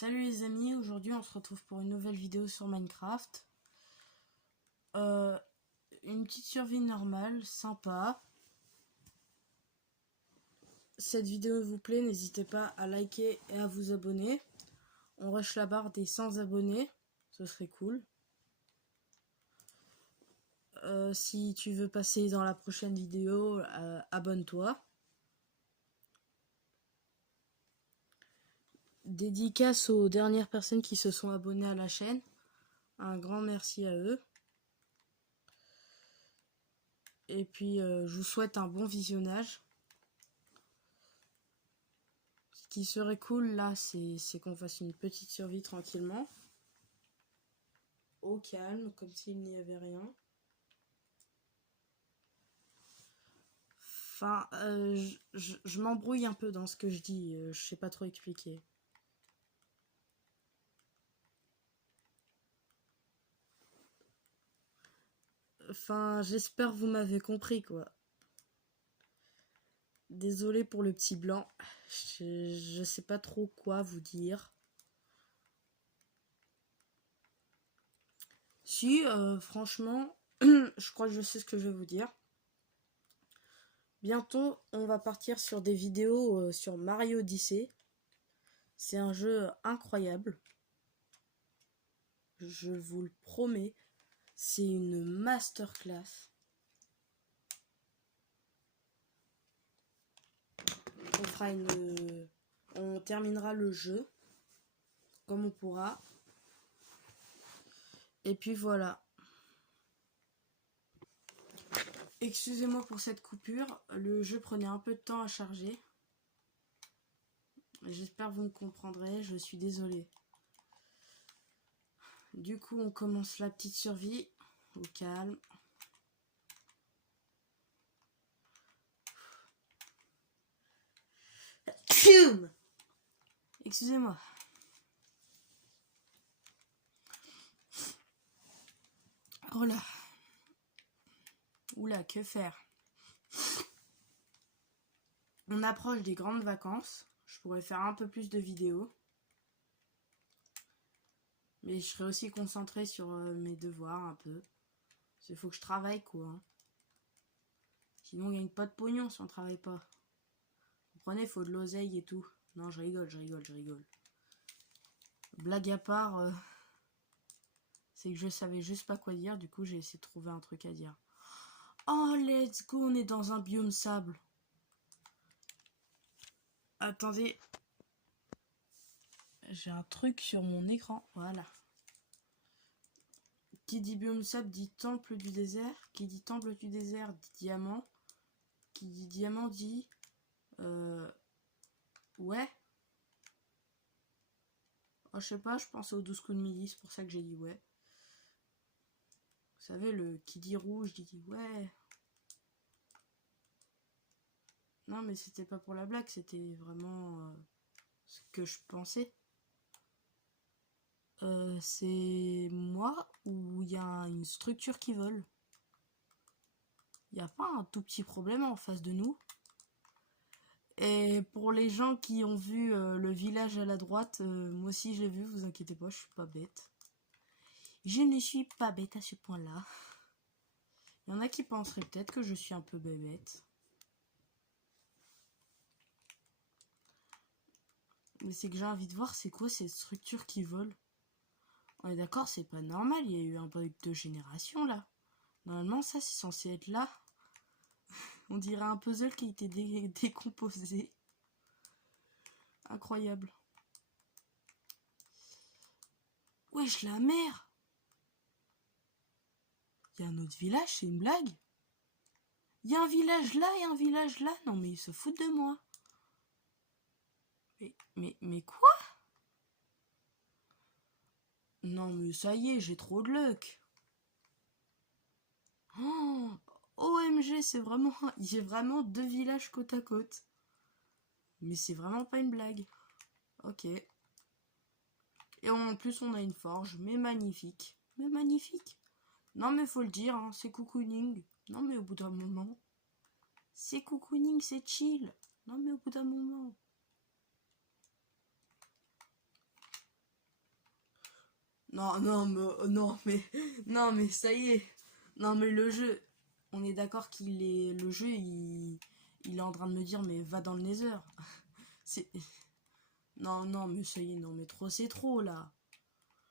Salut les amis, aujourd'hui on se retrouve pour une nouvelle vidéo sur Minecraft. Une petite survie normale, sympa. Cette vidéo vous plaît, n'hésitez pas à liker et à vous abonner. On rush la barre des 100 abonnés, ce serait cool. Si tu veux passer dans la prochaine vidéo, abonne-toi. Dédicace aux dernières personnes qui se sont abonnées à la chaîne. Un grand merci à eux. Et puis je vous souhaite un bon visionnage. Ce qui serait cool là, c'est qu'on fasse une petite survie tranquillement. Au calme, comme s'il n'y avait rien. Enfin, je m'embrouille un peu dans ce que je dis, je sais pas trop expliquer. Enfin, j'espère que vous m'avez compris, quoi. Désolé pour le petit blanc. Je sais pas trop quoi vous dire. Si, franchement, je crois que je sais ce que je vais vous dire. Bientôt, on va partir sur des vidéos sur Mario Odyssey. C'est un jeu incroyable. Je vous le promets. C'est une masterclass. On terminera le jeu comme on pourra. Et puis voilà. Excusez-moi pour cette coupure. Le jeu prenait un peu de temps à charger. J'espère que vous me comprendrez. Je suis désolée. Du coup, on commence la petite survie. Au calme. Excusez-moi. Oh là. Oula, que faire? On approche des grandes vacances. Je pourrais faire un peu plus de vidéos. Mais je serai aussi concentrée sur mes devoirs un peu. Il faut que je travaille, quoi. Hein. Sinon, on gagne pas de pognon si on travaille pas. Vous comprenez, il faut de l'oseille et tout. Non, je rigole. Blague à part, c'est que je savais juste pas quoi dire. Du coup, j'ai essayé de trouver un truc à dire. Oh, let's go, on est dans un biome sable. Attendez. J'ai un truc sur mon écran. Voilà. Qui dit biome sable dit temple du désert. Qui dit temple du désert dit diamant. Qui dit diamant dit... ouais. Oh, je sais pas, je pense aux 12 coups de midi, c'est pour ça que j'ai dit ouais. Vous savez, le qui dit rouge dit ouais. Non, mais c'était pas pour la blague, c'était vraiment ce que je pensais. C'est moi ou il y a une structure qui vole? Il n'y a pas un tout petit problème en face de nous? Et pour les gens qui ont vu le village à la droite, moi aussi je l'ai vu, vous inquiétez pas, je suis pas bête. Je ne suis pas bête à ce point-là. Il y en a qui penseraient peut-être que je suis un peu bébête. Mais c'est que j'ai envie de voir c'est quoi ces structures qui volent. On est d'accord, c'est pas normal, il y a eu un bug de génération là. Normalement ça c'est censé être là. On dirait un puzzle qui a été décomposé. Incroyable. Wesh, la mer! Il y a un autre village, c'est une blague? Il y a un village là et un village là? Non mais ils se foutent de moi. Mais quoi? Non mais ça y est, j'ai trop de luck. Oh, OMG, c'est vraiment... J'ai vraiment 2 villages côte à côte. Mais c'est vraiment pas une blague. Ok. Et en plus, on a une forge, mais magnifique. Mais magnifique. Non, mais faut le dire, hein, c'est cocooning. Non, mais au bout d'un moment. C'est cocooning, c'est chill. Non, mais au bout d'un moment. Non, non, mais ça y est. Non, mais le jeu, on est d'accord qu'il est, le jeu, il est en train de me dire, mais va dans le Nether. C'est, non, non, mais ça y est, non, mais trop, c'est trop, là.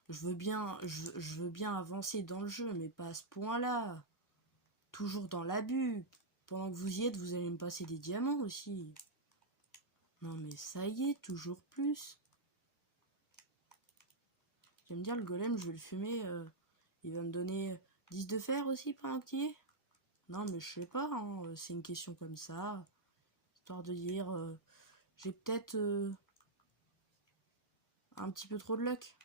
Je veux bien avancer dans le jeu, mais pas à ce point-là. Toujours dans l'abus. Pendant que vous y êtes, vous allez me passer des diamants aussi. Non, mais ça y est, toujours plus. Tu vas me dire, le golem, je vais le fumer. Il va me donner 10 de fer aussi pendant que tu y es. Non, mais je sais pas, hein, c'est une question comme ça. Histoire de dire, j'ai peut-être un petit peu trop de luck.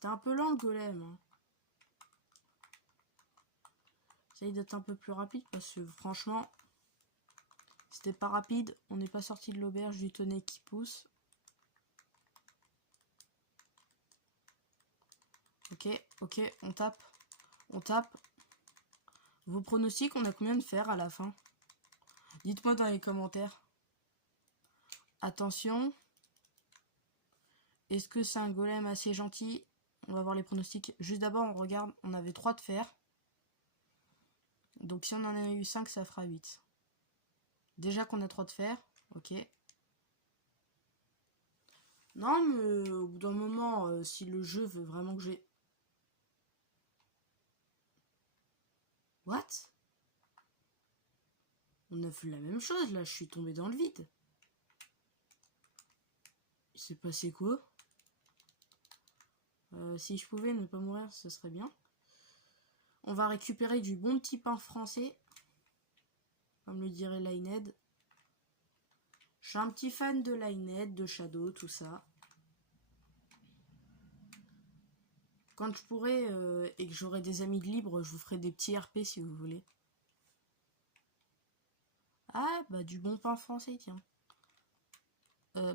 T'es un peu lent, le golem. Hein. Essaye d'être un peu plus rapide parce que franchement, c'était pas rapide. On n'est pas sorti de l'auberge du tonnet qui pousse. Ok, ok, on tape. On tape. Vos pronostics, on a combien de fer à la fin? Dites-moi dans les commentaires. Attention. Est-ce que c'est un golem assez gentil? On va voir les pronostics. Juste d'abord, on regarde. On avait 3 de fer. Donc si on en a eu 5, ça fera 8. Déjà qu'on a 3 de fer. Ok. Non, mais au bout d'un moment, si le jeu veut vraiment que j'ai... What? On a fait la même chose, là, je suis tombé dans le vide. Il s'est passé quoi? Si je pouvais ne pas mourir, ce serait bien. On va récupérer du bon petit pain français. Comme le dirait Lined. Je suis un petit fan de Lined, de Shadow, tout ça. Quand je pourrai et que j'aurai des amis de libre, je vous ferai des petits RP si vous voulez. Ah, bah du bon pain français, tiens.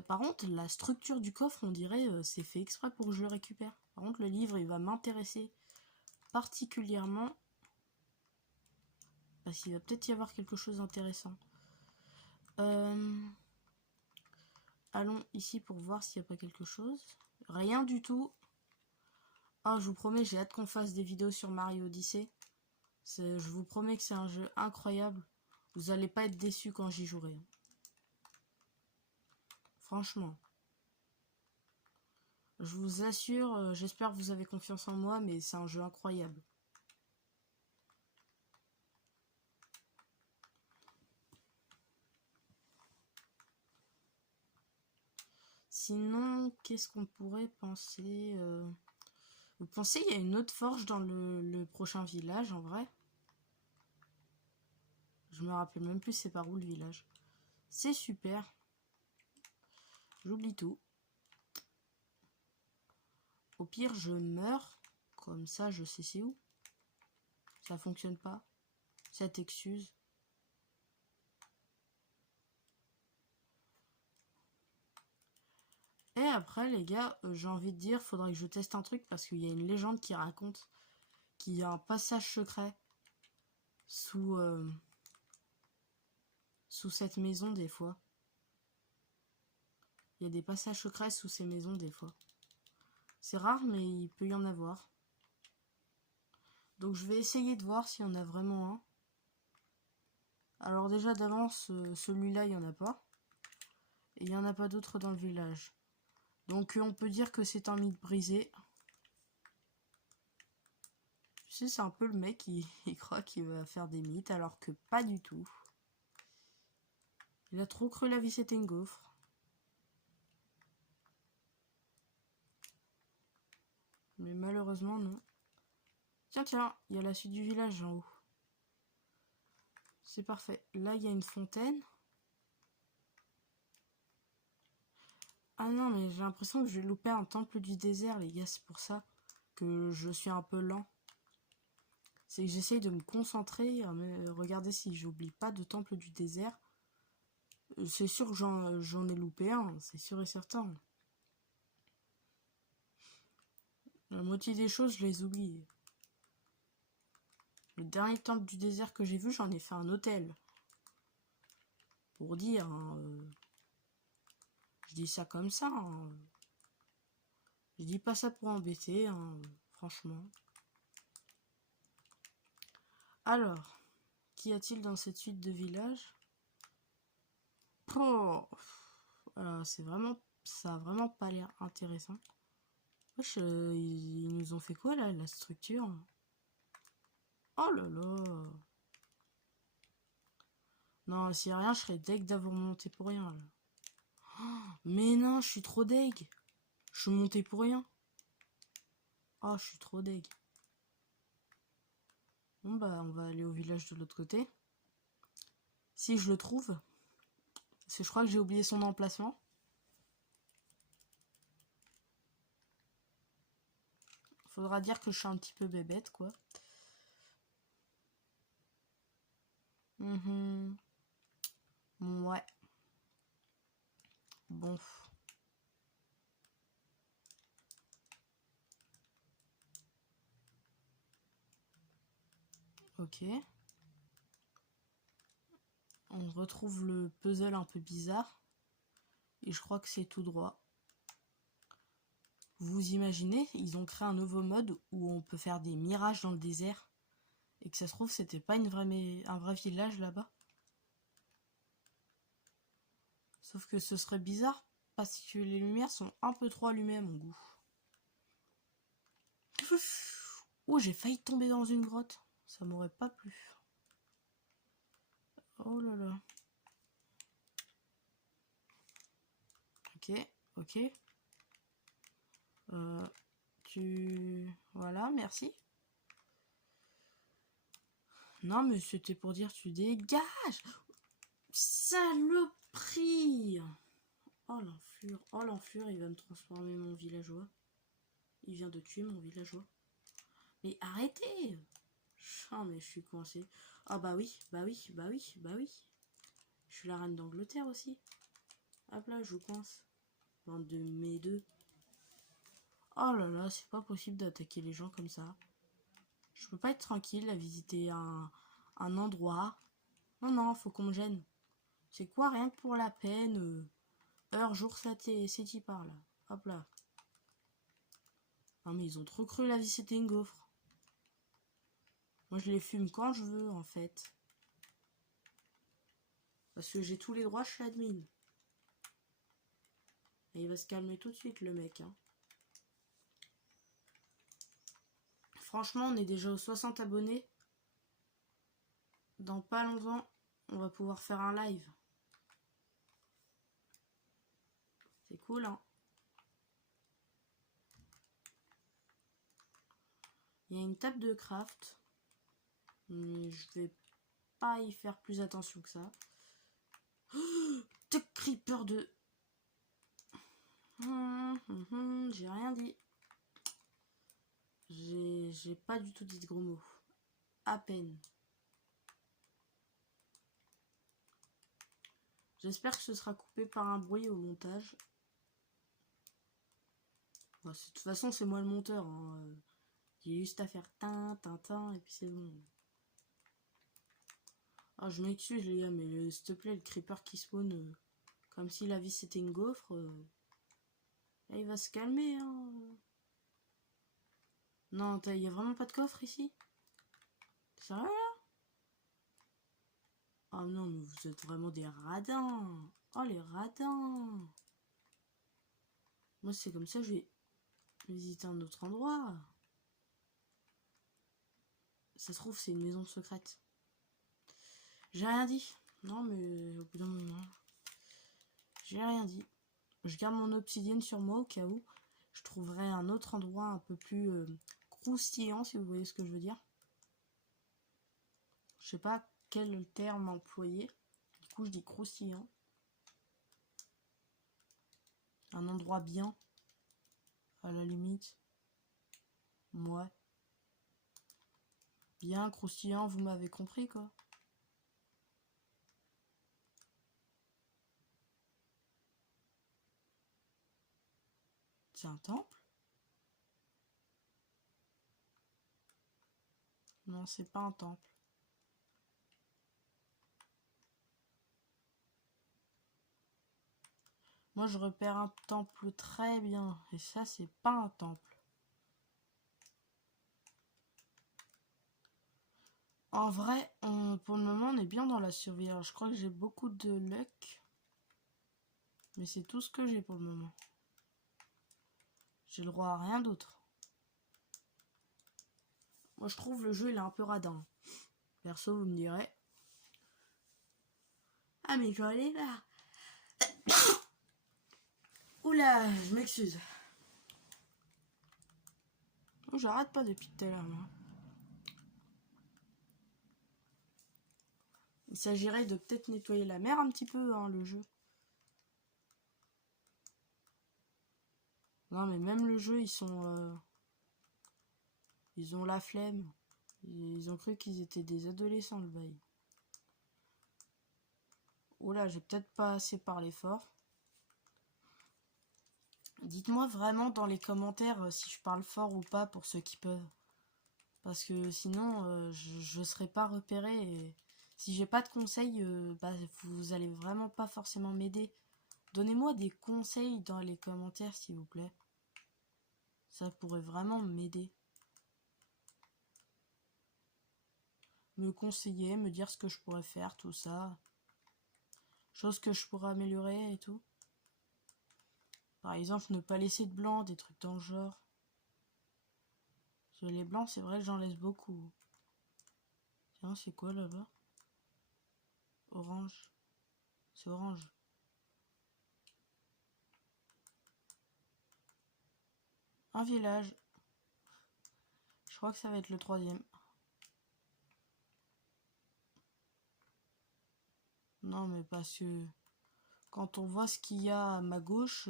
Par contre, la structure du coffre, on dirait, c'est fait exprès pour que je le récupère. Par contre, le livre, il va m'intéresser particulièrement. Parce qu'il va peut-être y avoir quelque chose d'intéressant. Allons ici pour voir s'il n'y a pas quelque chose. Rien du tout. Ah, je vous promets, j'ai hâte qu'on fasse des vidéos sur Mario Odyssey. Je vous promets que c'est un jeu incroyable. Vous allez pas être déçus quand j'y jouerai. Franchement. Je vous assure, j'espère que vous avez confiance en moi, mais c'est un jeu incroyable. Sinon, qu'est-ce qu'on pourrait penser Vous pensez qu'il y a une autre forge dans le prochain village, en vrai? Je me rappelle même plus c'est par où le village. C'est super. J'oublie tout. Au pire, je meurs. Comme ça, je sais c'est où. Ça fonctionne pas. Cette excuse. Et après, les gars, j'ai envie de dire, faudrait que je teste un truc parce qu'il y a une légende qui raconte qu'il y a un passage secret sous, sous cette maison des fois. Il y a des passages secrets sous ces maisons des fois. C'est rare, mais il peut y en avoir. Donc je vais essayer de voir s'il y en a vraiment un. Alors déjà d'avance, celui-là, il n'y en a pas. Et il n'y en a pas d'autres dans le village. Donc on peut dire que c'est un mythe brisé. Tu sais, c'est un peu le mec qui il croit qu'il va faire des mythes alors que pas du tout. Il a trop cru la vie c'était une gaufre. Mais malheureusement non. Tiens, tiens, il y a la suite du village en haut. C'est parfait. Là, il y a une fontaine. Ah non, mais j'ai l'impression que je vais louper un temple du désert, les gars. C'est pour ça que je suis un peu lent. C'est que j'essaye de me concentrer, à me regarder si j'oublie pas de temple du désert. C'est sûr que j'en ai loupé un, c'est sûr et certain. La moitié des choses, je les oublie. Le dernier temple du désert que j'ai vu, j'en ai fait un hôtel. Pour dire, hein, dis ça comme ça, hein. Je dis pas ça pour embêter, hein, franchement. Alors, qu'y a-t-il dans cette suite de villages? Oh, c'est vraiment, ça a vraiment pas l'air intéressant. Wesh, ils nous ont fait quoi là, la structure? Oh là là. Non, s'il y a rien, je serais deg d'avoir monté pour rien là. Oh, mais non, je suis trop deg. Je suis monté pour rien. Oh, je suis trop deg. Bon bah, on va aller au village de l'autre côté. Si je le trouve. Parce que je crois que j'ai oublié son emplacement. Faudra dire que je suis un petit peu bébête, quoi. Ouais. Bon. Ok. On retrouve le puzzle un peu bizarre. Et je crois que c'est tout droit. Vous imaginez, ils ont créé un nouveau mode où on peut faire des mirages dans le désert. Et que ça se trouve, c'était pas un vrai village là-bas. Sauf que ce serait bizarre parce que les lumières sont un peu trop allumées à mon goût. Oh, j'ai failli tomber dans une grotte. Ça m'aurait pas plu. Oh là là. Ok, ok. Voilà, merci. Non, mais c'était pour dire tu dégages. Saloperie. Oh l'enflure, il va me transformer mon villageois. Il vient de tuer mon villageois. Mais arrêtez. Ah, mais je suis coincée. Ah bah oui, bah oui, bah oui, bah oui. Je suis la reine d'Angleterre aussi. Hop là, je vous coince. Bande de mes deux. Oh là là, c'est pas possible d'attaquer les gens comme ça. Je peux pas être tranquille à visiter un endroit. Non, non, faut qu'on me gêne. C'est quoi, rien que pour la peine. Heure, jour, c'est y par là. Hop là. Non mais ils ont trop cru la vie c'était une gaufre. Moi je les fume quand je veux en fait. Parce que j'ai tous les droits, je suis admin. Et il va se calmer tout de suite le mec. Hein. Franchement on est déjà aux 60 abonnés. Dans pas longtemps on va pouvoir faire un live. C'est cool hein. Il y a une table de craft. Mais je vais pas y faire plus attention que ça. Creeper de... j'ai rien dit. J'ai pas du tout dit de gros mots. À peine. J'espère que ce sera coupé par un bruit au montage. Bon, de toute façon, c'est moi le monteur. Hein. J'ai juste à faire tin, et puis c'est bon. Ah, je m'excuse les gars, mais s'il te plaît, le creeper qui spawn comme si la vie c'était une gaufre, là, il va se calmer. Hein. Non, il y a vraiment pas de coffre ici? Sérieux là? Oh non, mais vous êtes vraiment des radins. Oh les radins. Moi, c'est comme ça, je vais visiter un autre endroit. Ça se trouve, c'est une maison secrète. J'ai rien dit. Non, mais au bout d'un moment, j'ai rien dit. Je garde mon obsidienne sur moi au cas où. Je trouverai un autre endroit un peu plus croustillant, si vous voyez ce que je veux dire. Je sais pas quel terme employer. Du coup, je dis croustillant. Un endroit bien, à la limite. Ouais. Bien croustillant, vous m'avez compris, quoi. C'est un temple? Non, c'est pas un temple. Moi, je repère un temple très bien. Et ça, c'est pas un temple. En vrai, pour le moment, on est bien dans la survie. Alors, je crois que j'ai beaucoup de luck. Mais c'est tout ce que j'ai pour le moment. J'ai le droit à rien d'autre. Moi, je trouve le jeu, il est un peu radin. Perso, vous me direz. Ah, mais je vais aller là. Oula, je m'excuse. Oh, j'arrête pas depuis tout à l'heure, moi. Il s'agirait de peut-être nettoyer la mer un petit peu, hein, le jeu. Non, mais même le jeu, ils sont... ils ont la flemme. Ils ont cru qu'ils étaient des adolescents, le bail. Oula, j'ai peut-être pas assez parlé fort. Dites-moi vraiment dans les commentaires si je parle fort ou pas pour ceux qui peuvent. Parce que sinon, je serai pas repéré. Et si j'ai pas de conseils, bah, vous allez vraiment pas forcément m'aider. Donnez-moi des conseils dans les commentaires, s'il vous plaît. Ça pourrait vraiment m'aider. Me conseiller, me dire ce que je pourrais faire, tout ça. Choses que je pourrais améliorer et tout. Par exemple, ne pas laisser de blanc, des trucs dans le genre. Parce que les blancs, c'est vrai que j'en laisse beaucoup. Tiens, c'est quoi là-bas? Orange. C'est orange. Un village. Je crois que ça va être le troisième. Non, mais parce que quand on voit ce qu'il y a à ma gauche,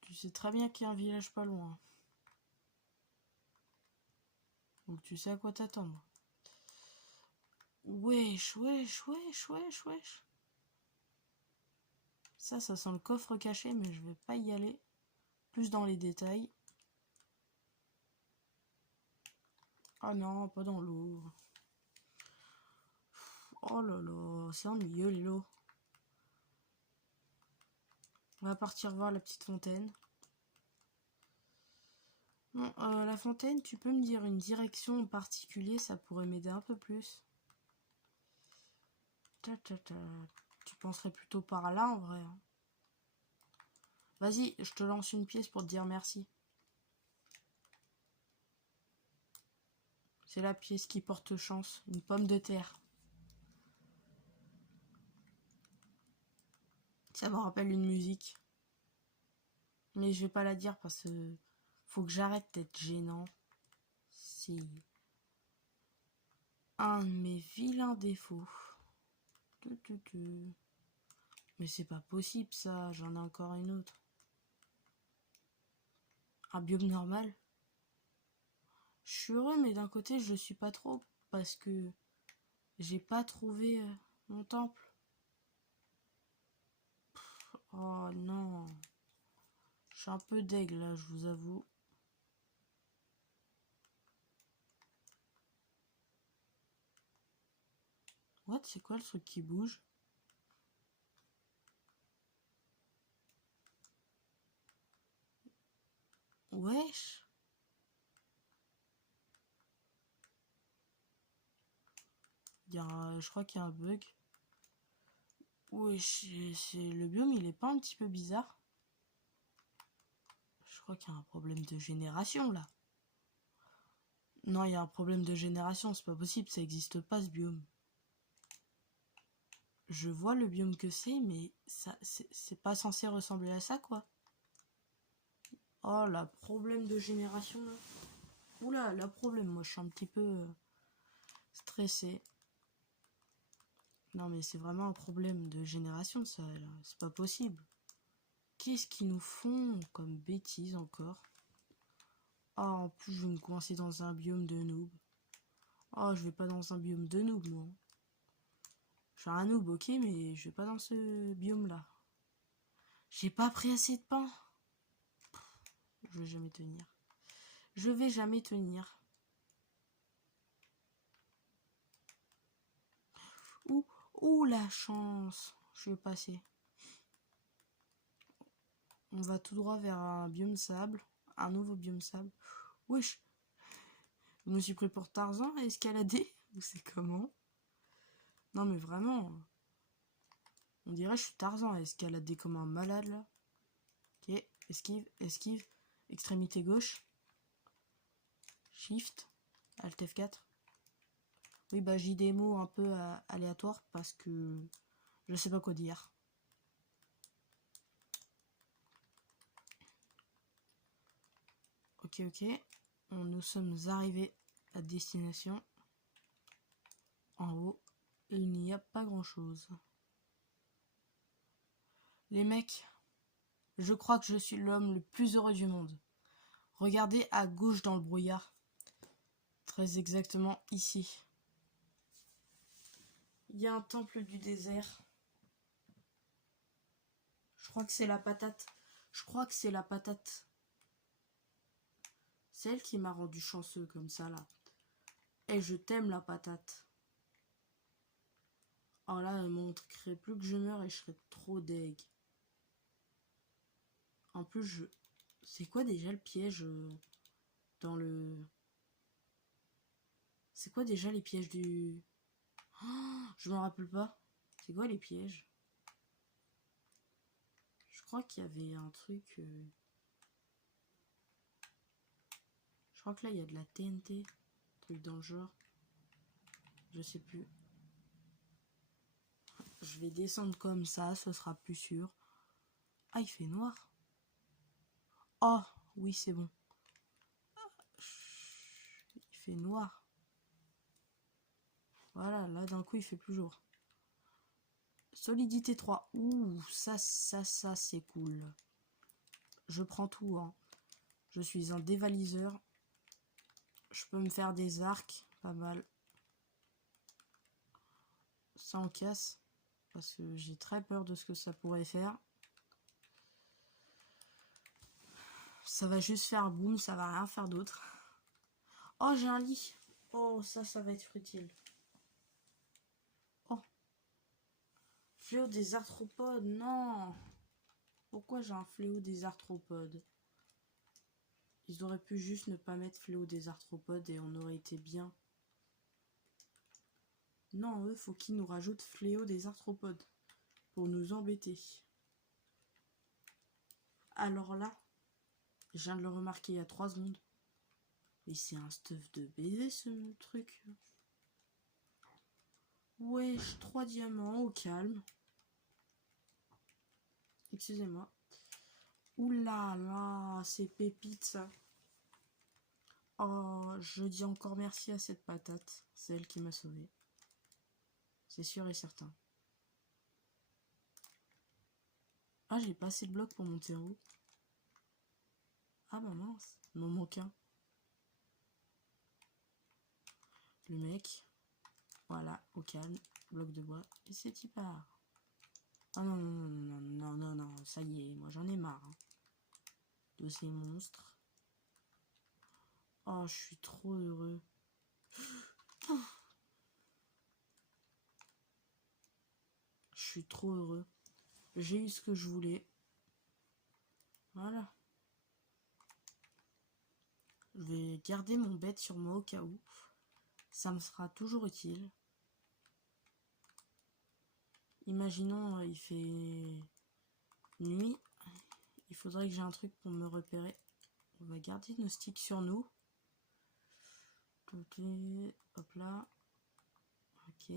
tu sais très bien qu'il y a un village pas loin. Donc tu sais à quoi t'attendre. Wesh, wesh, wesh, wesh, wesh. Ça sent le coffre caché, mais je vais pas y aller. Plus dans les détails. Ah non, pas dans l'eau. Oh là là, c'est ennuyeux les lots. On va partir voir la petite fontaine. Bon, la fontaine, tu peux me dire une direction en particulier, ça pourrait m'aider un peu plus. Tu penserais plutôt par là en vrai. Hein. Vas-y, je te lance une pièce pour te dire merci. C'est la pièce qui porte chance, une pomme de terre. Ça me rappelle une musique. Mais je vais pas la dire parce que faut que j'arrête d'être gênant. C'est un de mes vilains défauts. Mais c'est pas possible ça, j'en ai encore une autre. Un biome normal. Je suis heureux, mais d'un côté, je suis pas trop parce que j'ai pas trouvé mon temple. Oh non. Je suis un peu deg là, je vous avoue. What? C'est quoi le truc qui bouge? Wesh. Je crois qu'il y a un bug. Wesh, le biome il est pas un petit peu bizarre? Je crois qu'il y a un problème de génération là. Non, il y a un problème de génération, c'est pas possible, ça existe pas ce biome. Je vois le biome que c'est, mais ça c'est pas censé ressembler à ça quoi. Oh la problème de génération là. Oula, la problème, moi je suis un petit peu stressé. Non mais c'est vraiment un problème de génération ça, c'est pas possible. Qu'est-ce qu'ils nous font comme bêtises encore? Oh, en plus je vais me coincer dans un biome de noob. Oh, je vais pas dans un biome de noob moi. Je suis un noob, ok, mais je vais pas dans ce biome là. J'ai pas pris assez de pain. Je vais jamais tenir. Je vais jamais tenir. Ouh, ouh la chance. Je vais passer. On va tout droit vers un biome sable. Un nouveau biome sable. Wesh. Je me suis pris pour Tarzan à escalader. Ou c'est comment? Non mais vraiment. On dirait que je suis Tarzan à escalader comme un malade là. Ok, esquive, esquive. Extrémité gauche. Shift. Alt F4. Oui bah j'ai des mots un peu aléatoires parce que je sais pas quoi dire. Ok, ok. Nous sommes arrivés à destination. En haut. Et il n'y a pas grand chose. Les mecs, je crois que je suis l'homme le plus heureux du monde. Regardez à gauche dans le brouillard. Très exactement ici. Il y a un temple du désert. Je crois que c'est la patate. Je crois que c'est la patate. C'est elle qui m'a rendu chanceux comme ça là. Et je t'aime la patate. Oh là, elle montrerait plus que je meurs et je serais trop deg. En plus, je... C'est quoi déjà le piège dans le... C'est quoi déjà les pièges du... Oh, je m'en rappelle pas. C'est quoi les pièges? Je crois qu'il y avait un truc... Je crois que là, il y a de la TNT. Truc dans le genre. Je sais plus. Je vais descendre comme ça, ce sera plus sûr. Ah, il fait noir. Oh, oui, c'est bon. Il fait noir. Voilà, là, d'un coup, il fait plus jour. Solidité 3. Ouh, ça, c'est cool. Je prends tout, hein. Je suis un dévaliseur. Je peux me faire des arcs, pas mal. Ça en casse. Parce que j'ai très peur de ce que ça pourrait faire. Ça va juste faire boum, ça va rien faire d'autre. Oh, j'ai un lit. Oh, ça va être utile. Oh. Fléau des arthropodes, non. Pourquoi j'ai un fléau des arthropodes? Ils auraient pu juste ne pas mettre fléau des arthropodes et on aurait été bien. Non, eux, faut qu'ils nous rajoutent fléau des arthropodes. Pour nous embêter. Alors là, je viens de le remarquer il y a 3 secondes. Mais c'est un stuff de baiser ce truc. Wesh, 3 diamants au calme. Excusez-moi. Oula là, c'est pépite ça. Oh, je dis encore merci à cette patate. C'est elle qui m'a sauvé. C'est sûr et certain. Ah, j'ai pas assez de blocs pour monter en haut. Ah bah mince, il m'en manque un. Le mec. Voilà, au calme. Bloc de bois. Et c'est y part. Ah non, non, non, non, non, non, non, ça y est, moi j'en ai marre. Hein, de ces monstres. Oh, je suis trop heureux. Je suis trop heureux. J'ai eu ce que je voulais. Voilà. Je vais garder mon bête sur moi au cas où. Ça me sera toujours utile. Imaginons, il fait nuit. Il faudrait que j'ai un truc pour me repérer. On va garder nos sticks sur nous. Hop là. Ok.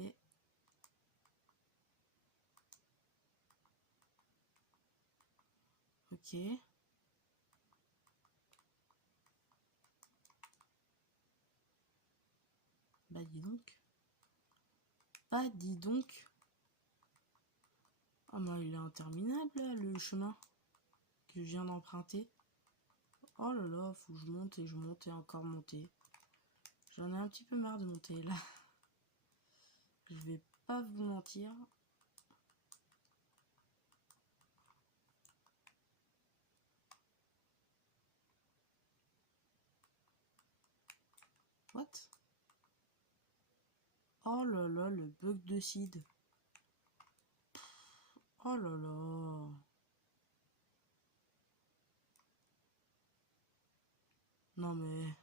Ok. Bah dis donc. Bah dis donc. Ah bah il est interminable là, le chemin que je viens d'emprunter. Oh là là, faut que je monte et je monte et encore monter. J'en ai un petit peu marre de monter là. Je vais pas vous mentir. What? Oh là là, le bug de seed. Oh là là. Non mais...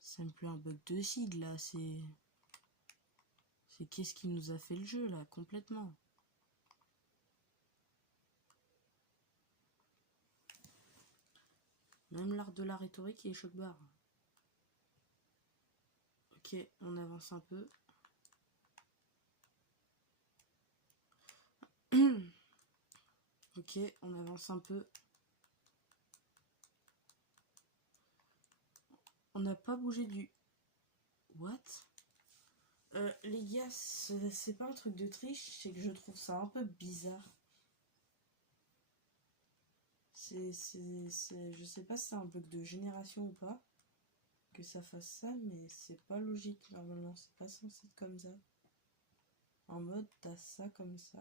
C'est même plus un bug de seed là, c'est... C'est qu'est-ce qui nous a fait le jeu là, complètement. Même l'art de la rhétorique est choc-barre. Ok, on avance un peu. Ok, on avance un peu. On n'a pas bougé du... What? Les gars, c'est pas un truc de triche, c'est que je trouve ça un peu bizarre. Je sais pas si c'est un bug de génération ou pas, que ça fasse ça, mais c'est pas logique normalement, c'est pas censé être comme ça. En mode, t'as ça comme ça.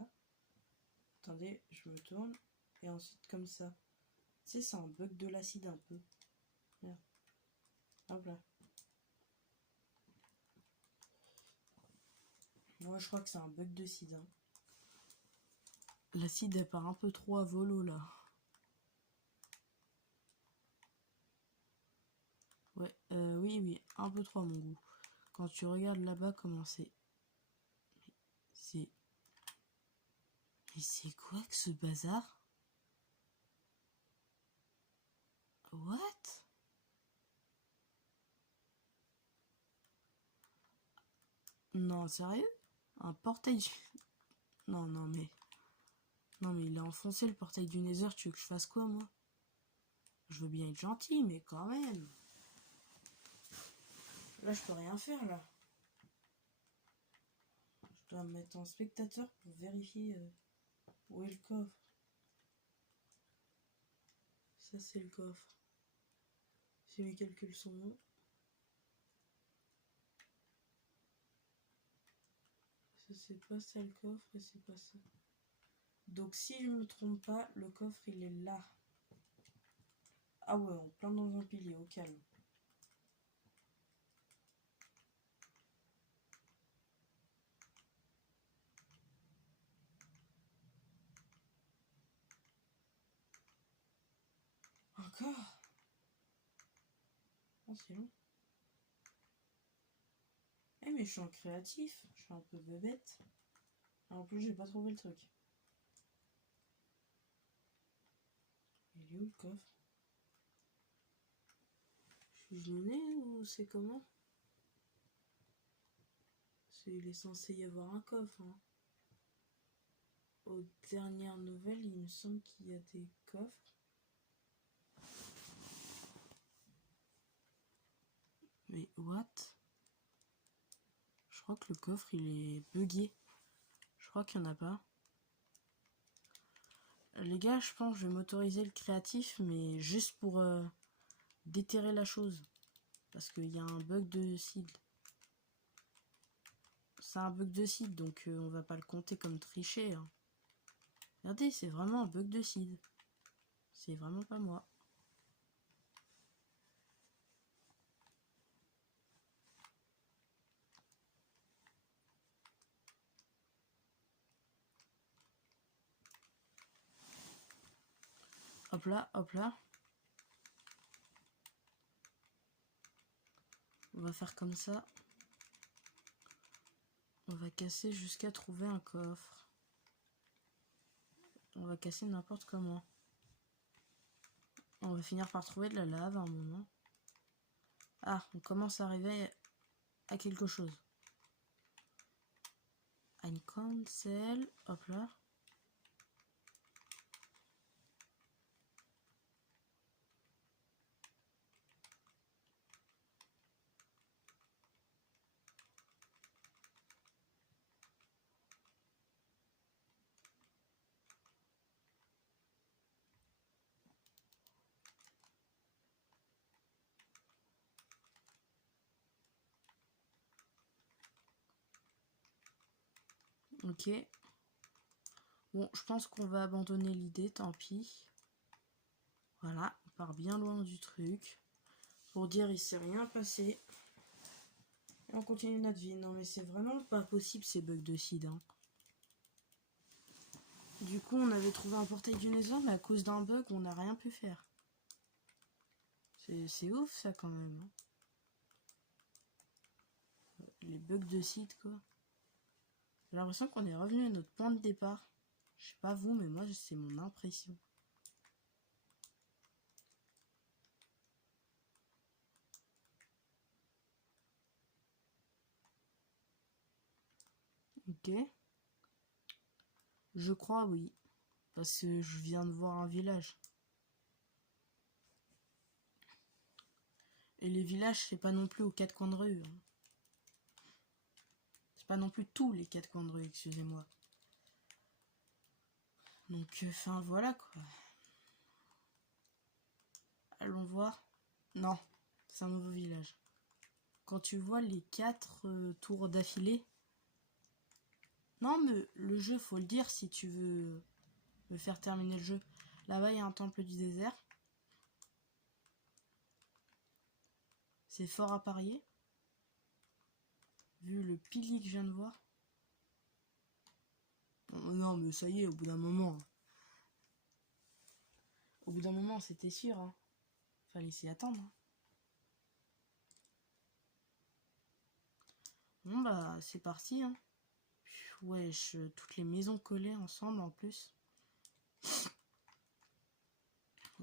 Attendez, je me tourne, et ensuite comme ça. Tu sais, c'est un bug de l'acide un peu. Merde. Hop là. Moi, je crois que c'est un bug de seed. Hein. L'acide, elle part un peu trop à volo là. Ouais, oui, un peu trop à mon goût. Quand tu regardes là-bas comment c'est... C'est... Mais c'est quoi que ce bazar? What? Non, sérieux? Un portail... Non, non, mais... Non, mais il a enfoncé le portail du Nether, tu veux que je fasse quoi, moi? Je veux bien être gentil, mais quand même. Là, je peux rien faire, là. Je dois me mettre en spectateur pour vérifier où est le coffre. Ça, c'est le coffre. Si mes calculs sont bons. Ça, c'est pas ça le coffre et c'est pas ça. Donc, si je me trompe pas, le coffre, il est là. Ah ouais, en plein dans un pilier, au calme. Encore? Oh, c'est long. Eh mais je suis en créatif, je suis un peu bébête. Ah, en plus j'ai pas trouvé le truc. Il est où le coffre? Je suis gênée ou c'est comment? Il est censé y avoir un coffre. Hein. Aux dernières nouvelles, il me semble qu'il y a des coffres. Mais what? Je crois que le coffre il est bugué. Je crois qu'il n'y en a pas. Les gars, je pense que je vais m'autoriser le créatif, mais juste pour déterrer la chose. Parce qu'il y a un bug de seed. C'est un bug de seed, donc on va pas le compter comme triché. Hein. Regardez, c'est vraiment un bug de seed. C'est vraiment pas moi. Hop là, hop là. On va faire comme ça. On va casser jusqu'à trouver un coffre. On va casser n'importe comment. On va finir par trouver de la lave à un moment. Ah, on commence à arriver à quelque chose. Ein cancel. Hop là. Ok. Bon, je pense qu'on va abandonner l'idée, tant pis. Voilà, on part bien loin du truc. Pour dire il s'est rien passé. Et on continue notre vie. Non mais c'est vraiment pas possible ces bugs de seed. Hein. Du coup on avait trouvé un portail du Nether, mais à cause d'un bug on n'a rien pu faire. C'est ouf ça quand même. Hein. Les bugs de site quoi. J'ai l'impression qu'on est revenu à notre point de départ. Je sais pas vous, mais moi c'est mon impression. Ok. Je crois oui. Parce que je viens de voir un village. Et les villages, c'est pas non plus aux quatre coins de rue. Hein. C'est pas non plus tous les quatre coins de rue, excusez-moi. Donc, enfin, voilà quoi. Allons voir. Non, c'est un nouveau village. Quand tu vois les 4 tours d'affilée. Non, mais le jeu, faut le dire si tu veux me faire terminer le jeu. Là-bas, il y a un temple du désert. C'est fort à parier. Vu le pilier que je viens de voir. Non, mais ça y est, au bout d'un moment. Au bout d'un moment, c'était sûr. Hein. Fallait s'y attendre. Hein. Bon, bah, c'est parti. Hein. Wesh, toutes les maisons collées ensemble en plus.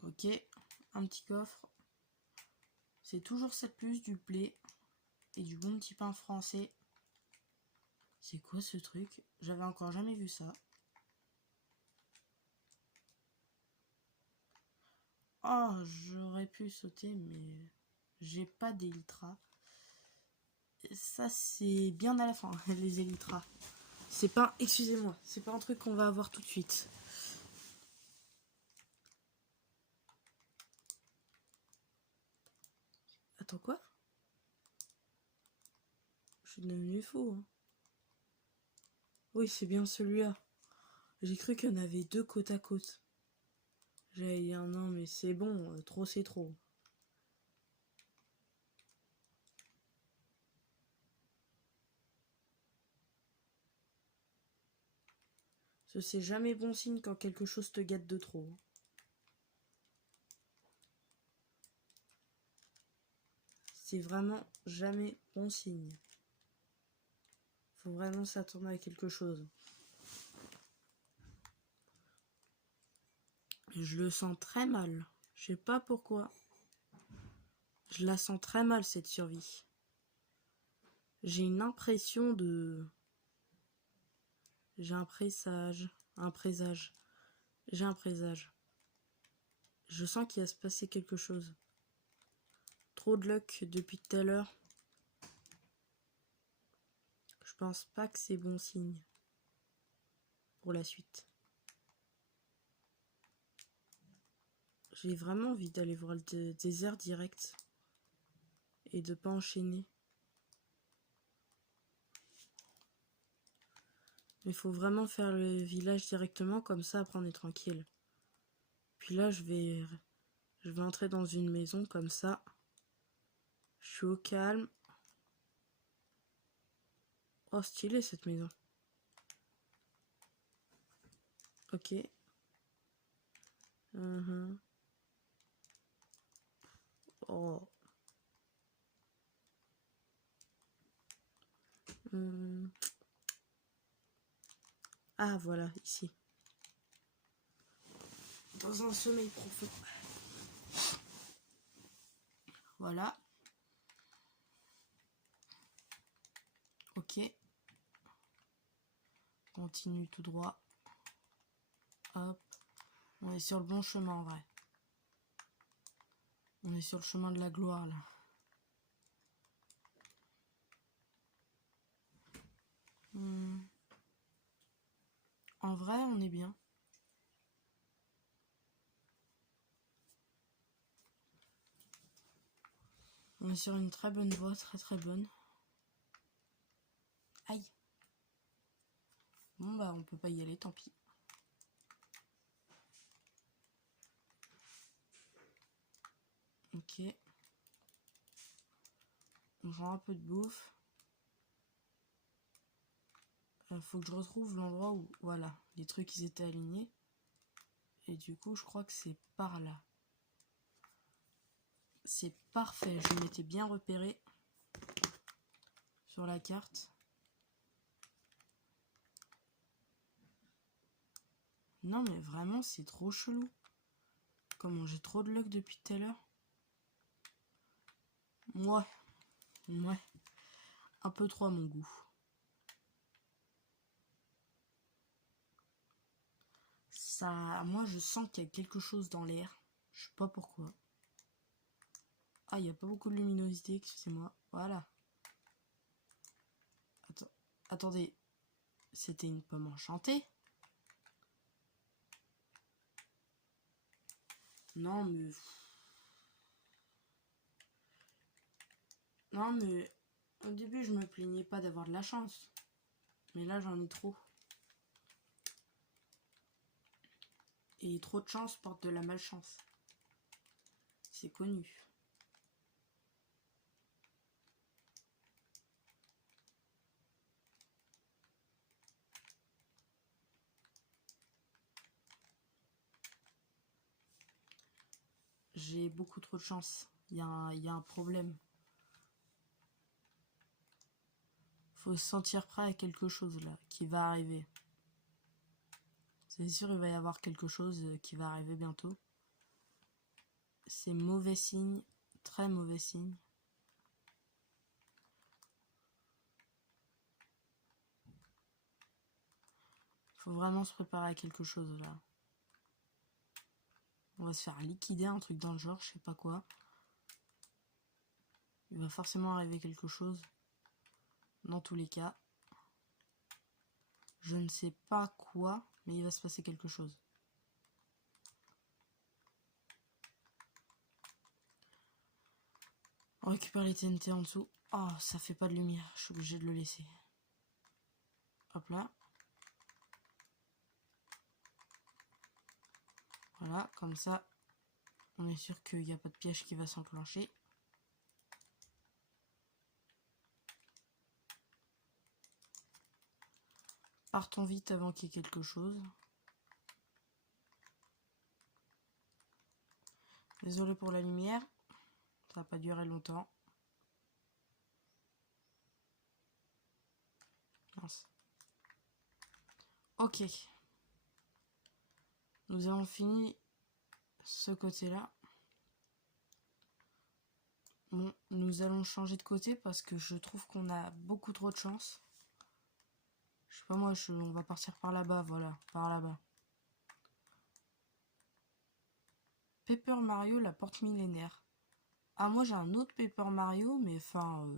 Ok, un petit coffre. C'est toujours 7+, du blé et du bon petit pain français. C'est quoi ce truc? J'avais encore jamais vu ça. Oh, j'aurais pu sauter, mais j'ai pas d'elytra. Ça, c'est bien à la fin, les elytras. C'est pas, excusez-moi, c'est pas un truc qu'on va avoir tout de suite. Attends, quoi? Je suis devenu fou. Hein. Oui, c'est bien celui-là. J'ai cru qu'il y en avait 2 côte à côte. J'allais dire non, mais c'est bon, trop c'est trop. C'est jamais bon signe quand quelque chose te gâte de trop. C'est vraiment jamais bon signe. Faut vraiment s'attendre à quelque chose. Je le sens très mal. Je sais pas pourquoi. Je la sens très mal cette survie. J'ai une impression de... J'ai un présage. Un présage. J'ai un présage. Je sens qu'il va se passer quelque chose. Trop de luck depuis tout à l'heure. Je pense pas que c'est bon signe. Pour la suite. J'ai vraiment envie d'aller voir le désert direct. Et de pas enchaîner. Mais il faut vraiment faire le village directement, comme ça après on est tranquille. Puis là je vais entrer dans une maison comme ça. Je suis au calme. Oh stylé cette maison. Ok. Oh. Ah voilà, ici. Dans un sommeil profond. Voilà. Ok. Continue tout droit. Hop. On est sur le bon chemin en vrai. On est sur le chemin de la gloire là. En vrai, on est bien. On est sur une très bonne voie, très très bonne. Aïe. Bon bah on peut pas y aller, tant pis. Ok. On prend un peu de bouffe. Faut que je retrouve l'endroit où... Voilà, les trucs ils étaient alignés. Et du coup je crois que c'est par là. C'est parfait, je m'étais bien repéré sur la carte. Non mais vraiment c'est trop chelou. Comment j'ai trop de luck depuis tout à l'heure. Ouais. Un peu trop à mon goût. Ça, moi je sens qu'il y a quelque chose dans l'air. Je sais pas pourquoi. Ah, il n'y a pas beaucoup de luminosité, excusez-moi. Voilà. Attendez. C'était une pomme enchantée? Non, mais... Non, mais... Au début, je me plaignais pas d'avoir de la chance. Mais là, j'en ai trop. Et trop de chance porte de la malchance. C'est connu. J'ai beaucoup trop de chance. Il y a un problème. Faut se sentir prêt à quelque chose là, qui va arriver. C'est sûr, il va y avoir quelque chose qui va arriver bientôt. C'est mauvais signe, très mauvais signe. Faut vraiment se préparer à quelque chose là. On va se faire liquider, un truc dans le genre, je sais pas quoi. Il va forcément arriver quelque chose. Dans tous les cas. Je ne sais pas quoi, mais il va se passer quelque chose. On récupère les TNT en dessous. Oh, ça fait pas de lumière, je suis obligé de le laisser. Hop là. Voilà, comme ça, on est sûr qu'il n'y a pas de piège qui va s'enclencher. Partons vite avant qu'il y ait quelque chose. Désolé pour la lumière. Ça va pas durer longtemps. Mince. Ok. Nous avons fini ce côté-là. Bon, nous allons changer de côté parce que je trouve qu'on a beaucoup trop de chance. Je sais pas moi, on va partir par là-bas, voilà, par là-bas. Paper Mario, la porte millénaire. Ah, moi j'ai un autre Paper Mario, mais enfin...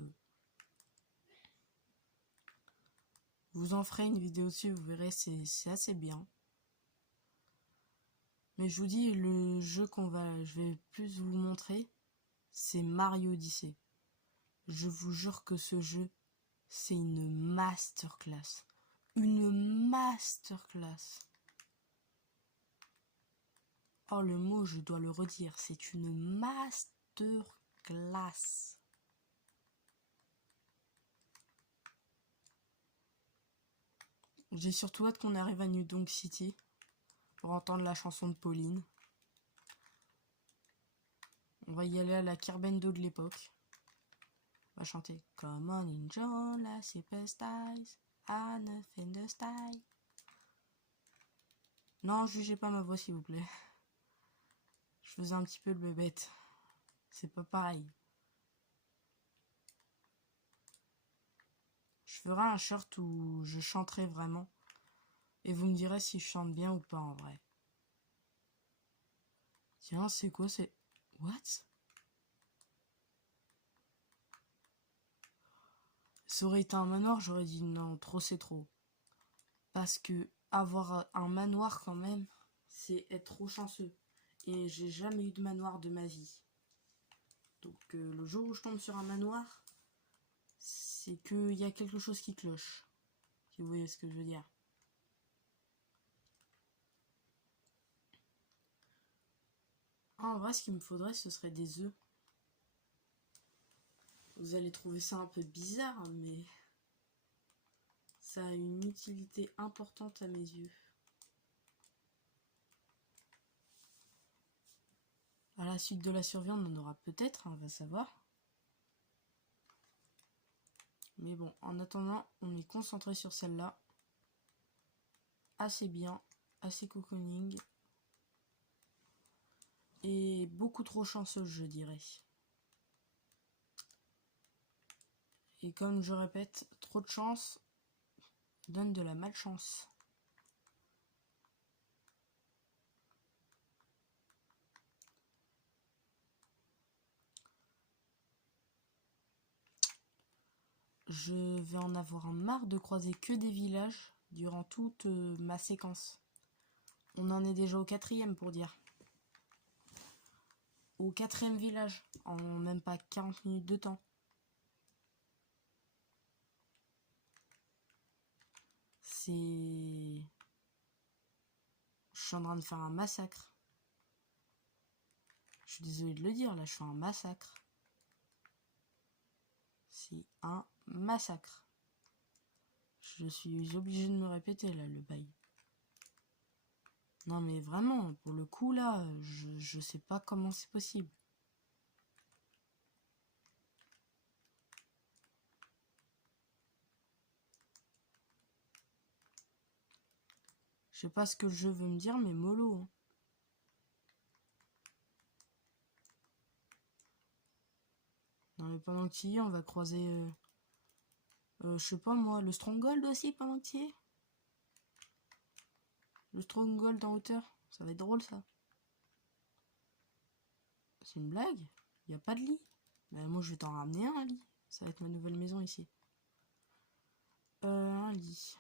vous en ferez une vidéo dessus, vous verrez, c'est assez bien. Mais je vous dis, le jeu je vais plus vous montrer, c'est Mario Odyssey. Je vous jure que ce jeu, c'est une masterclass. Une masterclass. Oh, le mot, je dois le redire, c'est une masterclass. J'ai surtout hâte qu'on arrive à New Donk City pour entendre la chanson de Pauline. On va y aller à la Kirbendo de l'époque. On va chanter Come on in John, la superstars, à neuf in the style. Non, jugez pas ma voix s'il vous plaît. Je faisais un petit peu le bébête. C'est pas pareil. Je ferai un shirt où je chanterai vraiment. Et vous me direz si je chante bien ou pas en vrai. Tiens, c'est quoi, c'est... What? Ça aurait été un manoir, j'aurais dit non, trop c'est trop. Parce que avoir un manoir quand même, c'est être trop chanceux. Et j'ai jamais eu de manoir de ma vie. Donc le jour où je tombe sur un manoir, c'est qu'il y a quelque chose qui cloche. Si vous voyez ce que je veux dire. En vrai, ce qu'il me faudrait, ce serait des œufs. Vous allez trouver ça un peu bizarre, mais ça a une utilité importante à mes yeux. À la suite de la survie, on en aura peut-être, on va savoir. Mais bon, en attendant, on est concentré sur celle-là. Assez bien, assez cocooning. Et beaucoup trop chanceuse, je dirais. Et comme je répète, trop de chance donne de la malchance. Je vais en avoir marre de croiser que des villages durant toute ma séquence. On en est déjà au 4e pour dire. Au 4e village, en même pas 40 minutes de temps. C'est... Je suis en train de faire un massacre. Je suis désolée de le dire, là, je fais un massacre. C'est un massacre. Je suis obligée de me répéter, là, le bail. Non, mais vraiment, pour le coup, là, je sais pas comment c'est possible. Je sais pas ce que le jeu veut me dire, mais mollo. Hein. Non, mais pendant que tu y es, on va croiser... je sais pas moi, le Stronghold aussi pendant que tu y es. Le Stronghold en hauteur. Ça va être drôle ça. C'est une blague? Y a pas de lit. Bah moi je vais t'en ramener un lit. Ça va être ma nouvelle maison ici. Un lit.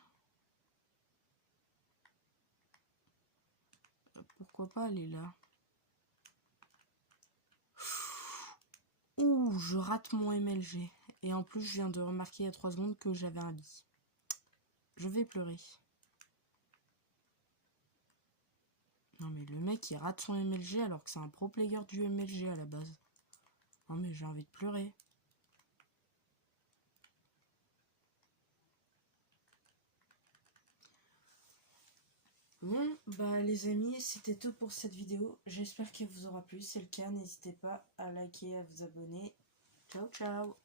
Pourquoi pas aller là? Ouh, je rate mon MLG. Et en plus je viens de remarquer il y a 3 secondes que j'avais un lit. Je vais pleurer. Non mais le mec il rate son MLG alors que c'est un pro player du MLG à la base. Non mais j'ai envie de pleurer. Bon, bah les amis, c'était tout pour cette vidéo. J'espère qu'elle vous aura plu. Si c'est le cas, n'hésitez pas à liker, à vous abonner. Ciao, ciao!